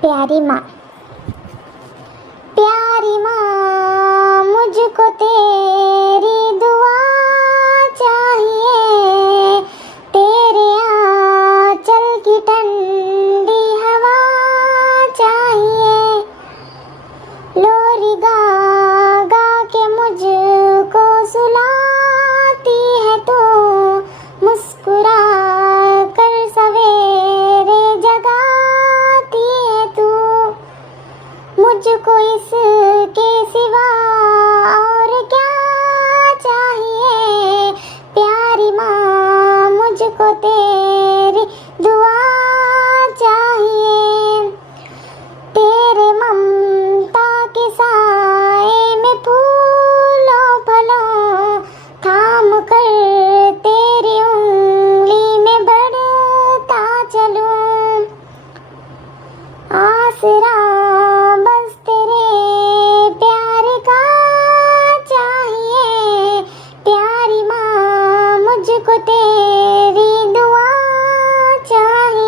प्यारी माँ। प्यारी माँ, मुझको तेरी दुआ चाहिए, तेरे आंचल की ठंडी हवा चाहिए। लोरी गा गा के मुझको सुलाती है तू, मुस्कुरा कर सवेरे जगाती है तू। मुझको इसके सिवा और क्या चाहिए, प्यारी माँ मुझको तेरी दुआ चाहिए। तेरे ममता के साए में फूलों फलों थाम कर तेरी उंगली में बढ़ता चलूं। आसरा बस तेरे प्यार का चाहिए, प्यारी माँ मुझको तेरी दुआ चाहिए।